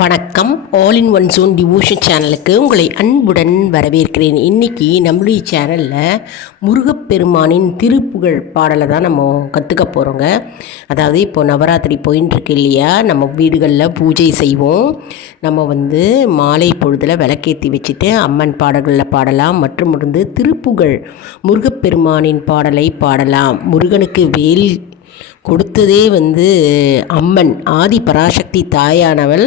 வணக்கம். All in one zone devotion சேனலுக்கு உங்களை அன்புடன் வரவேற்கிறேன். இன்றைக்கி நம்மளுடைய சேனலில் முருகப்பெருமானின் திருப்புகழ் பாடலை தான் நம்ம கற்றுக்க போகிறோங்க அதாவது இப்போ நவராத்திரி போயின்னு இருக்கு இல்லையா? நம்ம வீடுகளில் பூஜை செய்வோம். நம்ம வந்து மாலை பொழுதில் விளக்கேற்றி வச்சுட்டு அம்மன் பாடல்களில் பாடலாம். மற்றும் வந்து திருப்புகழ் முருகப்பெருமானின் பாடலை பாடலாம். முருகனுக்கு வேல் கொடுத்ததே வந்து அம்மன் ஆதி பராசக்தி தாயானவள்.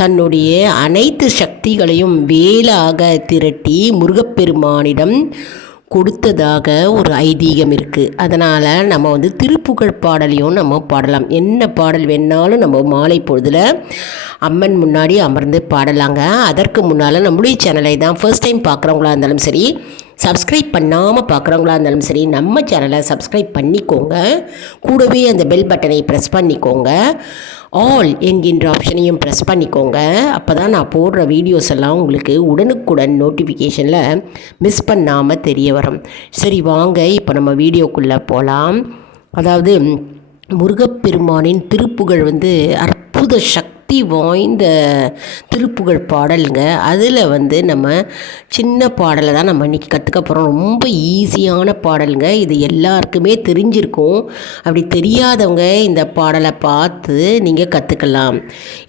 தன்னுடைய அனைத்து சக்திகளையும் வேலாக திரட்டி முருகப்பெருமானிடம் கொடுத்ததாக ஒரு ஐதீகம் இருக்குது அதனால் நம்ம வந்து திருப்புகழ் பாடலையும் நம்ம பாடலாம். என்ன பாடல் வேணாலும் நம்ம மாலை பொழுதில் அம்மன் முன்னாடி அமர்ந்து பாடலாங்க. அதற்கு முன்னால் நம்மளுடைய சேனலை தான் ஃபர்ஸ்ட் டைம் பார்க்குறவங்களா இருந்தாலும் சரி சப்ஸ்கிரைப் பண்ணாமல் பார்க்குறவங்களா இருந்தாலும் சரி நம்ம சேனலை சப்ஸ்கிரைப் பண்ணிக்கோங்க. கூடவே அந்த பெல் பட்டனை ப்ரெஸ் பண்ணிக்கோங்க. ஆல் என்கின்ற ஆப்ஷனையும் ப்ரெஸ் பண்ணிக்கோங்க. அப்போ தான் நான் போடுற வீடியோஸ் எல்லாம் உங்களுக்கு உடனுக்குடன் நோட்டிஃபிகேஷனில் மிஸ் பண்ணாமல் தெரிய வரும். சரி வாங்க இப்போ நம்ம வீடியோக்குள்ளே போகலாம் அதாவது முருகப்பெருமானின் திருப்புகழ் வந்து அற்புத சக்தி வாய்ந்த திருப்புகழ் பாடலுங்க. அதில் வந்து நம்ம சின்ன பாடலை தான் நம்ம இன்றைக்கி கற்றுக்க போகிறோம் ரொம்ப ஈஸியான பாடலுங்க. இது எல்லாருக்குமே தெரிஞ்சிருக்கும். அப்படி தெரியாதவங்க இந்த பாடலை பார்த்து நீங்கள் கற்றுக்கலாம்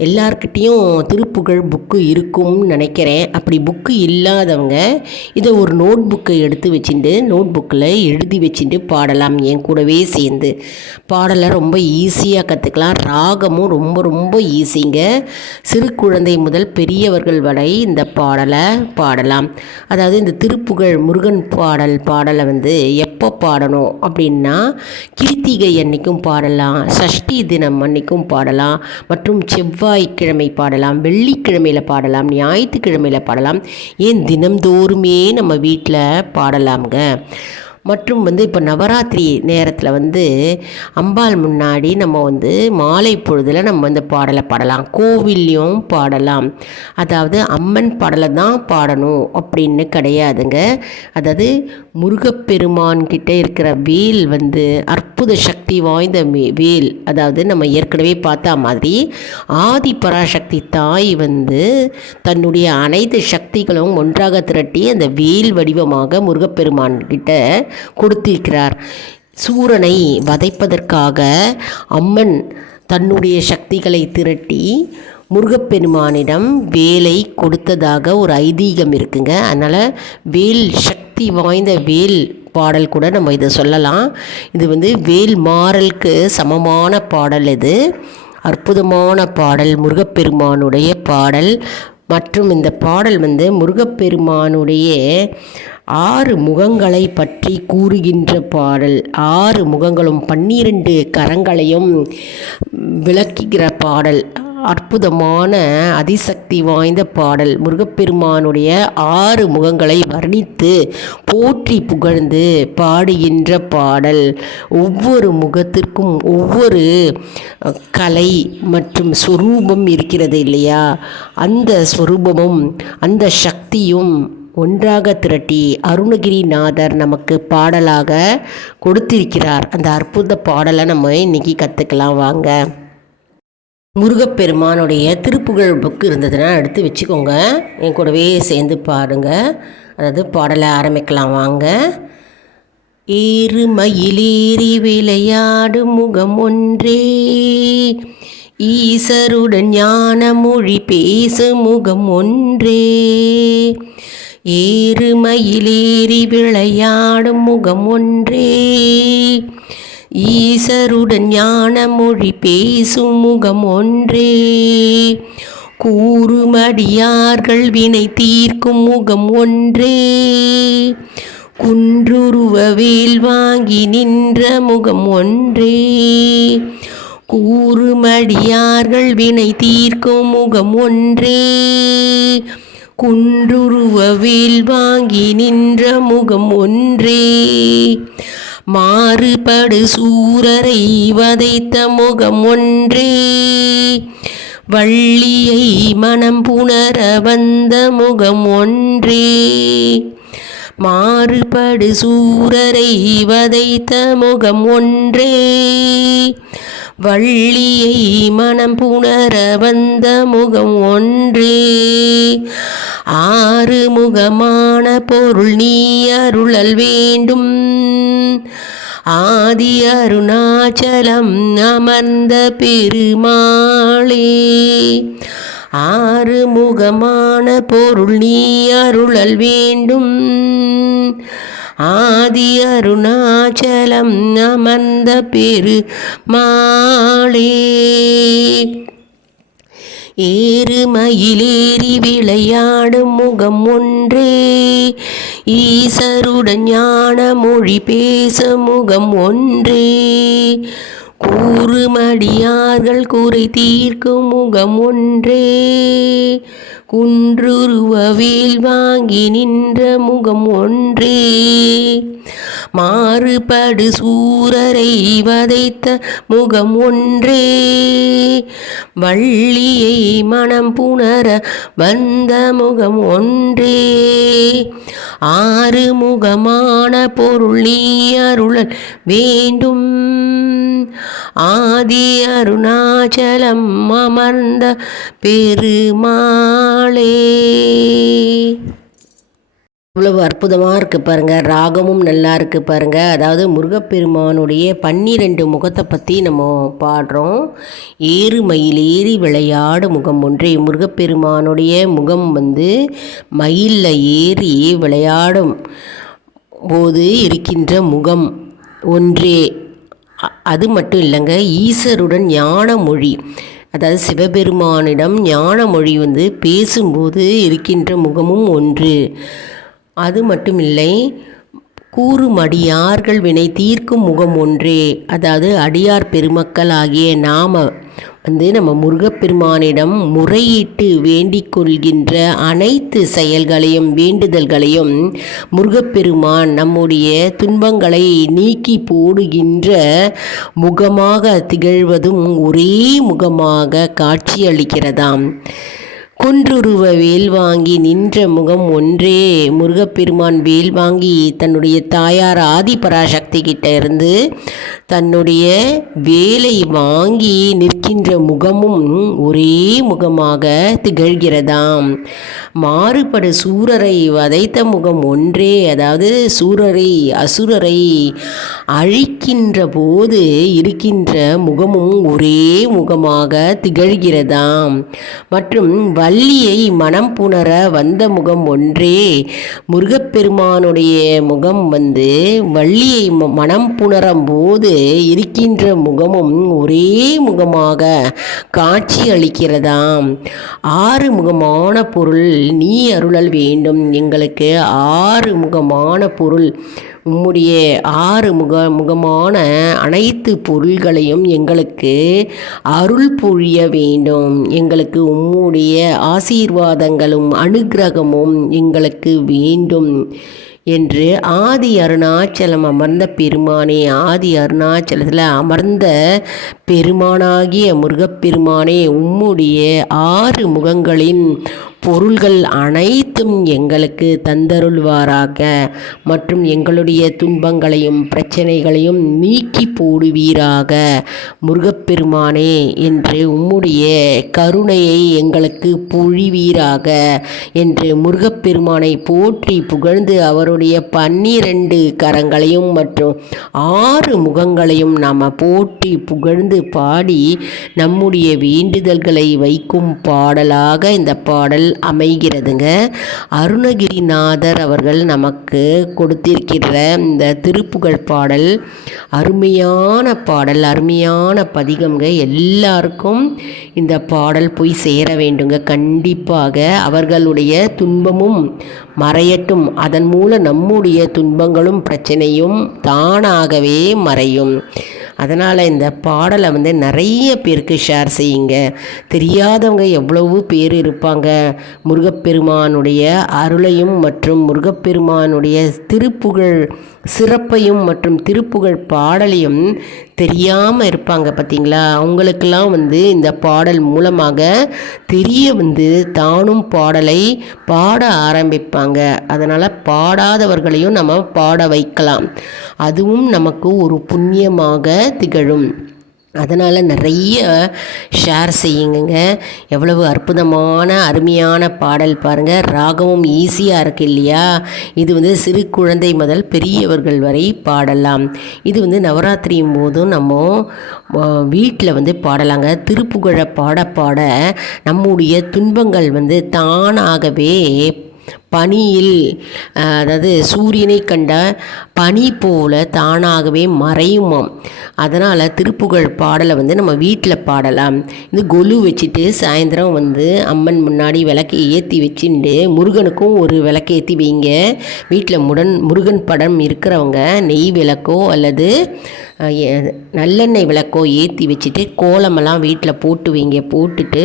எல்லார்கிட்டேயும் திருப்புகழ் புக்கு இருக்கும்னு நினைக்கிறேன். அப்படி புக்கு இல்லாதவங்க இதை ஒரு நோட் புக்கை எடுத்து வச்சுட்டு நோட் புக்கில் எழுதி வச்சுட்டு பாடலாம். என் கூடவே சேர்ந்து. பாடலை ரொம்ப ஈஸியாக கற்றுக்கலாம் ராகமும் ரொம்ப ரொம்ப ஈஸிங்க. சிறு குழந்தை முதல் பெரியவர்கள் வரை இந்த பாடலை பாடலாம். அதாவது இந்த திருப்புகழ் முருகன் பாடல் பாடலை வந்து எப்போ பாடணும் அப்படின்னா கிருத்திகை அன்னைக்கும் பாடலாம் சஷ்டி தினம் அன்னைக்கும் பாடலாம் மற்றும் செவ்வாய்க்கிழமை பாடலாம் வெள்ளிக்கிழமையில் பாடலாம் ஞாயிற்றுக்கிழமையில் பாடலாம். ஏன் தினம்தோறுமே நம்ம வீட்டில் பாடலாம்ங்க. மற்றும் வந்து இப்போ நவராத்திரி நேரத்தில் வந்து அம்பாள் முன்னாடி நம்ம வந்து மாலை பொழுதில் நம்ம வந்து பாடலை பாடலாம். கோவில்லையும் பாடலாம். அதாவது அம்மன் பாடலை தான் பாடணும் அப்படின்னு கிடையாதுங்க. அதாவது முருகப்பெருமான் கிட்ட இருக்கிற வேல் வந்து அற்புத சக்தி வாய்ந்த வேல். அதாவது நம்ம ஏற்கனவே பார்த்த மாதிரி ஆதி பராசக்தி தாய் வந்து தன்னுடைய அனைத்து சக்திகளும் ஒன்றாக திரட்டி அந்த வேல் வடிவமாக முருகப்பெருமான் கிட்ட கொடுத்திருக்கிறார். சூரனை வதைப்பதற்காக அம்மன் தன்னுடைய சக்திகளை திரட்டி முருகப்பெருமானிடம் வேலை கொடுத்ததாக ஒரு ஐதீகம் இருக்குங்க. அதனால் வேல் சக்தி வாய்ந்த வேல் பாடல் கூட நம்ம இதை சொல்லலாம். இது வந்து வேல் மாறலுக்கு சமமான பாடல் இது. அற்புதமான பாடல் முருகப்பெருமானுடைய பாடல். மற்றும் இந்த பாடல் வந்து முருகப்பெருமானுடைய ஆறு முகங்களை பற்றி கூறுகின்ற பாடல். ஆறு முகங்களும் பன்னிரண்டு கரங்களையும் விளக்குகிற பாடல். அற்புதமான அதிசக்தி வாய்ந்த பாடல். முருகப்பெருமானுடைய ஆறு முகங்களை வர்ணித்து போற்றி புகழ்ந்து பாடுகின்ற பாடல். ஒவ்வொரு முகத்திற்கும் ஒவ்வொரு கலை மற்றும் சொரூபம் இருக்கிறது இல்லையா? அந்த சொரூபமும் அந்த சக்தியும் ஒன்றாக திரட்டி அருணகிரிநாதர் நமக்கு பாடலாக கொடுத்திருக்கிறார். அந்த அற்புத பாடலை நம்ம இன்னைக்கு கற்றுக்கலாம் வாங்க. முருகப்பெருமானுடைய திருப்புகழ் புக்கு இருந்ததுன்னா எடுத்து வச்சுக்கோங்க. என் கூடவே சேர்ந்து பாடுங்க. அதாவது பாடலை ஆரம்பிக்கலாம். வாங்க. ஏறு மயிலேறி விளையாடும் முகம் ஒன்றே. ஈசருடன் ஞான மொழி பேசும் முகம் ஒன்றே. ஏறுமயிலேறி விளையாடும் முகம் ஒன்றே. ஈசருடன் ஞான மொழி பேசும் முகம் ஒன்றே. கூறுமடியார்கள் வினை தீர்க்கும் முகம் ஒன்றே. குன்றுருவ வேல் வாங்கி நின்ற முகம் ஒன்றே. கூறுமடியார்கள் வினை தீர்க்கும் முகம் ஒன்றே. குன்றுருவ வேல் வாங்கி நின்ற முகம் ஒன்றே. மாறுபடு சூரரை வதைத்த முகம் ஒன்றே. வள்ளியை மனம் புணர வந்த முகம் ஒன்றே. மாறுபடு சூரரை வதைத்த முகம் ஒன்றே. வள்ளியை மனம் புணர வந்த முகம் ஒன்றே. ஆறு முகமான பொருள் நீ அருளல் வேண்டும். ஆதி அருணாச்சலம் அமர்ந்த பெருமாளே. ஆறு முகமான பொருள் நீ அருளல் வேண்டும். ஆதி அருணாச்சலம் அமர்ந்த பெரு பெருமாளே ஏறுமயிலேறி விளையாடும் முகம் ஒன்றே. ஈசருடன் ஞான மொழி பேசும் முகம் ஒன்றே. கூறுமடியார்கள் கூரை தீர்க்கும் முகம் ஒன்றே. குன்றுருவவேல் வாங்கி நின்ற முகம் ஒன்றே. மாறுபடு சூரரை வதைத்த முகம் ஒன்றே. வள்ளியை மனம் புணர வந்த முகம் ஒன்றே. ஆறு முகமான பொருள் நீ அருளல் வேண்டும். ஆதி அருணாச்சலம் அமர்ந்த பெருமாளே. இவ்வளவு அற்புதமாக இருக்குது பாருங்கள் ராகமும் நல்லா இருக்குது பாருங்கள் அதாவது முருகப்பெருமானுடைய பன்னிரெண்டு முகத்தை பற்றி நம்ம பாடுறோம். ஏறு மயில் ஏறி விளையாடு முகம் ஒன்றே. முருகப்பெருமானுடைய முகம் வந்து மயிலில் ஏறி விளையாடும் போது இருக்கின்ற முகம் ஒன்றே. அது மட்டும் இல்லைங்க ஈஸ்வருடன் ஞான மொழி. அதாவது சிவபெருமானிடம் ஞான மொழி வந்து பேசும்போது இருக்கின்ற முகமும் ஒன்று. அது மட்டும் இல்லை கூறும் அடியார்கள் வினை தீர்க்கும் முகம் ஒன்றே. அதாவது அடியார் பெருமக்கள் ஆகிய நாம வந்து நம்ம முருகப்பெருமானிடம் முறையிட்டு வேண்டிக் கொள்கின்ற அனைத்து செயல்களையும் வேண்டுதல்களையும் முருகப்பெருமான் நம்முடைய துன்பங்களை நீக்கி போடுகின்ற முகமாக திகழ்வதும் ஒரே முகமாக காட்சியளிக்கிறதாம். குன்றுருவ வேல் வாங்கி நின்ற முகம் ஒன்றே. முருகப்பெருமான் வேல் வாங்கி தன்னுடைய தாயார் ஆதிபராசக்தி கிட்ட இருந்து தன்னுடைய வேலை வாங்கி நிற்கின்ற முகமும் ஒரே முகமாக திகழ்கிறதாம். மாறுபடு சூரரை வதைத்த முகம் ஒன்றே. அதாவது சூரரை அசுரரை அழிக்கின்ற போது இருக்கின்ற முகமும் ஒரே முகமாக திகழ்கிறதாம். மற்றும் வள்ளியை மனம் புணர வந்த முகம் ஒன்றே முருகப்பெருமானுடைய முகம் வந்து வள்ளியை ம- மனம் புணரும் போது இருக்கின்ற முகமும் ஒரே முகமாக காட்சி அளிக்கிறதாம். ஆறு முகமான பொருள் நீ அருளல் வேண்டும். எங்களுக்கு ஆறு முகமான பொருள் உம்முடைய ஆறு முக முகமான அனைத்து பொருள்களையும் எங்களுக்கு அருள் புரிய வேண்டும். எங்களுக்கு உம்முடைய ஆசீர்வாதங்களும் அனுக்கிரகமும் எங்களுக்கு வேண்டும் என்று ஆதி அருணாச்சலம் அமர்ந்த பெருமானே ஆதி அருணாச்சலத்தில் அமர்ந்த பெருமானாகிய முருகப்பெருமானே உம்முடைய ஆறு முகங்களின் பொருள்கள் அனைத்தும் எங்களுக்கு தந்தருள்வாராக. மற்றும் எங்களுடைய துன்பங்களையும் பிரச்சனைகளையும் நீக்கி போடுவீராக. முருகப்பெருமானே என்று உம்முடைய கருணையை எங்களுக்கு பொழிவீராக. என்று முருகப்பெருமானை போற்றி புகழ்ந்து அவருடைய பன்னிரண்டு கரங்களையும் மற்றும் ஆறு முகங்களையும் நாம் போற்றி புகழ்ந்து பாடி நம்முடைய வேண்டுதல்களை வைக்கும் பாடலாக இந்த பாடல் அமைகிறதுங்க. அருணகிரிநாதர் அவர்கள் நமக்கு கொடுத்திருக்கிற இந்த திருப்புகழ் பாடல் அருமையான பாடல் அருமையான பதிகம்ங்க. எல்லாருக்கும் இந்த பாடல் போய் சேர வேண்டுங்க. கண்டிப்பாக அவர்களுடைய துன்பமும் மறையட்டும். அதன் மூலம் நம்முடைய துன்பங்களும் பிரச்சனையும் தானாகவே மறையும். அதனால் இந்த பாடலை வந்து நிறைய பேருக்கு ஷேர் செய்யுங்க. தெரியாதவங்க எவ்வளவு பேர் இருப்பாங்க. முருகப்பெருமானுடைய அருளையும் மற்றும் முருகப்பெருமானுடைய திருப்புகழ் சிறப்பையும் மற்றும் திருப்புகழ் பாடலையும் தெரியாமல் இருப்பாங்க பார்த்தீங்களா அவங்களுக்கெல்லாம் வந்து இந்த பாடல் மூலமாக தெரிய வந்து தானும் பாடலை பாட ஆரம்பிப்பாங்க. அதனால் பாடாதவர்களையும் நம்ம பாட வைக்கலாம். அதுவும் நமக்கு ஒரு புண்ணியமாக திகழும். அதனால் நிறைய ஷேர் செய்யுங்க எவ்வளவு அற்புதமான அருமையான பாடல் பாருங்கள் ராகமும் ஈஸியாக இருக்கு இல்லையா? இது வந்து சிறு குழந்தை முதல் பெரியவர்கள் வரை பாடலாம். இது வந்து நவராத்திரியும் போதும் நம்ம வீட்டில் வந்து பாடலாங்க. திருப்புகழை பாட பாட நம்முடைய துன்பங்கள் வந்து தானாகவே பனியில் அதாவது சூரியனை கண்ட பனி போல தானாகவே மறையுமாம். அதனால் திருப்புகழ் பாடலை வந்து நம்ம வீட்டில் பாடலாம். இது கொலு வச்சுட்டு சாயந்தரம் வந்து அம்மன் முன்னாடி விளக்கு ஏற்றி வச்சுட்டு முருகனுக்கும் ஒரு விளக்கு ஏற்றி வைங்க. வீட்டில் முடன் முருகன் படம் இருக்கிறவங்க நெய் விளக்கோ அல்லது நல்லெண்ணெய் விளக்கோ ஏற்றி வச்சுட்டு கோலமெல்லாம் வீட்டில் போட்டு வைங்க. போட்டுட்டு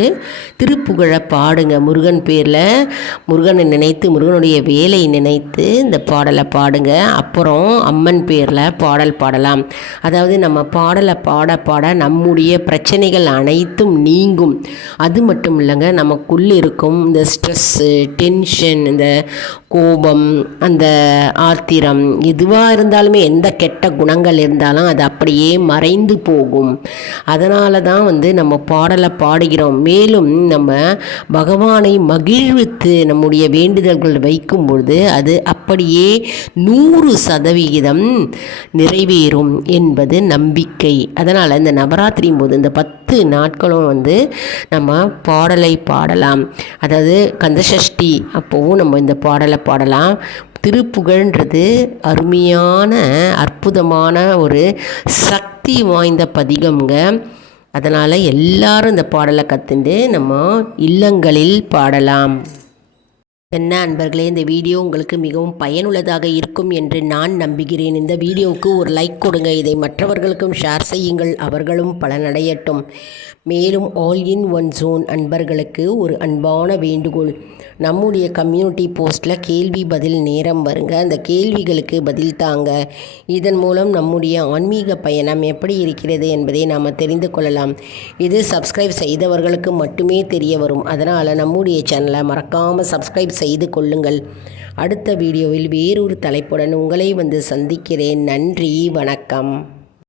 திருப்புகழை பாடுங்க. முருகன் பேரில் முருகனை நினைத்து முருகனுடைய வேலையை நினைத்து இந்த பாடலை பாடுங்க. அப்புறம் அம்மன் பேரில் பாடல் பாடலாம். அதாவது நம்ம பாடலை பாட பாட நம்முடைய பிரச்சனைகள் அனைத்தும் நீங்கும். அது மட்டும் இல்லைங்க நமக்குள்ளே இருக்கும் இந்த ஸ்ட்ரெஸ்ஸு டென்ஷன் இந்த கோபம் அந்த ஆத்திரம் எதுவாக இருந்தாலுமே எந்த கெட்ட குணங்கள் இருந்தாலும் அது அப்படியே மறைந்து போகும். அதனால தான் வந்து நம்ம பாடலை பாடுகிறோம். மேலும் நம்ம பகவானை மகிழ்வித்து நம்முடைய வேண்டுதல்கள் வைக்கும் பொழுது அது அப்படியே நூறு சதவிகிதம் நிறைவேறும் என்பது நம்பிக்கை. அதனால் இந்த நவராத்திரியும் போது இந்த பத்து நாட்களும் வந்து நம்ம பாடலை பாடலாம். அதாவது கந்தசஷ்டி அப்போவும் நம்ம இந்த பாடலை பாடலை பாடலாம். திருப்புகழ்ன்றது அருமையான அற்புதமான ஒரு சக்தி வாய்ந்த பதிகம்ங்க. அதனால் எல்லாரும் இந்த பாடலை கற்றுண்டு நம்ம இல்லங்களில் பாடலாம். என்ன அன்பர்களே இந்த வீடியோ உங்களுக்கு மிகவும் பயனுள்ளதாக இருக்கும் என்று நான் நம்புகிறேன். இந்த வீடியோவுக்கு ஒரு லைக் கொடுங்க. இதை மற்றவர்களுக்கும் ஷேர் செய்யுங்கள். அவர்களும் பலனடையட்டும். மேலும் ஆல் இன் ஒன் ஜோன் அன்பர்களுக்கு ஒரு அன்பான வேண்டுகோள். நம்முடைய கம்யூனிட்டி போஸ்ட்டில் கேள்வி பதில் நேரம் வருங்க. அந்த கேள்விகளுக்கு பதில் தாங்க. இதன் மூலம் நம்முடைய ஆன்மீக பயணம் எப்படி இருக்கிறது என்பதை நாம் தெரிந்து கொள்ளலாம். இது சப்ஸ்கிரைப் செய்தவர்களுக்கு மட்டுமே தெரிய வரும். அதனால் நம்முடைய சேனலை மறக்காமல் சப்ஸ்கிரைப் செய்து கொள்ளுங்கள். அடுத்த வீடியோவில் வேறொரு தலைப்புடன் உங்களை வந்து சந்திக்கிறேன். நன்றி வணக்கம்.